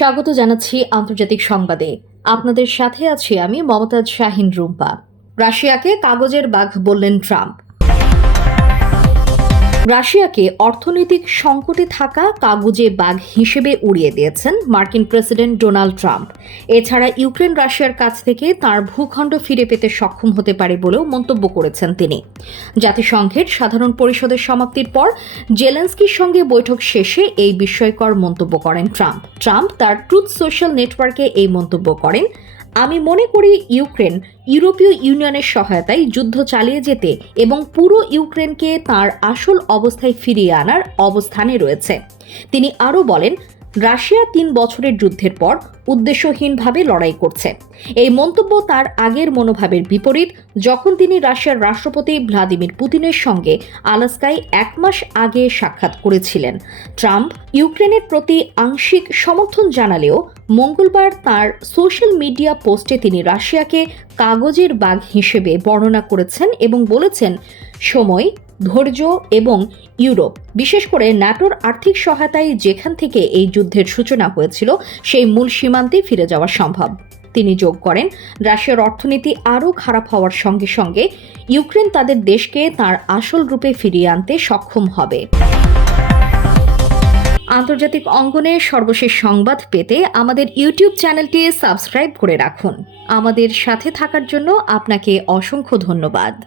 স্বাগত জানাচ্ছি আন্তর্জাতিক সংবাদে। আপনাদের সাথে আছি আমি মমতাজ শাহিন রুম্পা। রাশিয়াকে কাগজের বাঘ বললেন ট্রাম্প। রাশিয়াকে অর্থনৈতিক সংকটে থাকা কাগজে বাঘ হিসেবে উড়িয়ে দিয়েছেন মার্কিন প্রেসিডেন্ট ডোনাল্ড ট্রাম্প। এছাড়া ইউক্রেন রাশিয়ার কাছ থেকে তার ভূখণ্ড ফিরে পেতে সক্ষম হতে পারে বলেও মন্তব্য করেছেন তিনি। জাতিসংঘের সাধারণ পরিষদের সমাপ্তির পর জেলেন্সকির সঙ্গে বৈঠক শেষে এই বিস্ময়কর মন্তব্য করেন ট্রাম্প। ট্রাম্প তার ট্রুথ সোশ্যাল নেটওয়ার্কে এই মন্তব্য করেন আমি মনে করি ইউক্রেন ইউরোপীয় ইউনিয়নের সহায়তায় যুদ্ধ চালিয়ে যেতে এবং পুরো ইউক্রেনকে তার আসল অবস্থায় ফিরিয়ে আনার অবস্থানে রয়েছে। তিনি আরও বলেন, রাশিয়া তিন বছরের যুদ্ধের পর উদ্দেশ্যহীনভাবে লড়াই করছে। এই মন্তব্য তার আগের মনোভাবের বিপরীত, যখন তিনি রাশিয়ার রাষ্ট্রপতি ভ্লাদিমির পুতিনের সঙ্গে আলাস্কায় এক মাস আগে সাক্ষাৎ করেছিলেন। ট্রাম্প ইউক্রেনের প্রতি আংশিক সমর্থন জানালেও মঙ্গলবার তার সোশ্যাল মিডিয়া পোস্টে তিনি রাশিয়াকে কাগজের বাঘ হিসেবে বর্ণনা করেছেন এবং বলেছেন, সময়, ধৈর্য এবং ইউরোপ, বিশেষ করে ন্যাটোর আর্থিক সহায়তায় যেখান থেকে এই যুদ্ধের সূচনা হয়েছিল, সেই মূল সীমান্তে ফিরে যাওয়া সম্ভব। তিনি যোগ করেন, রাশিয়ার অর্থনীতি আরও খারাপ হওয়ার সঙ্গে সঙ্গে ইউক্রেন তাদের দেশকে তার আসল রূপে ফিরিয়ে আনতে সক্ষম হবে। আন্তর্জাতিক অঙ্গনে সর্বশেষ সংবাদ পেতে আমাদের ইউটিউব চ্যানেলটি সাবস্ক্রাইব করে রাখুন। আমাদের সাথে থাকার জন্য আপনাকে অসংখ্য ধন্যবাদ।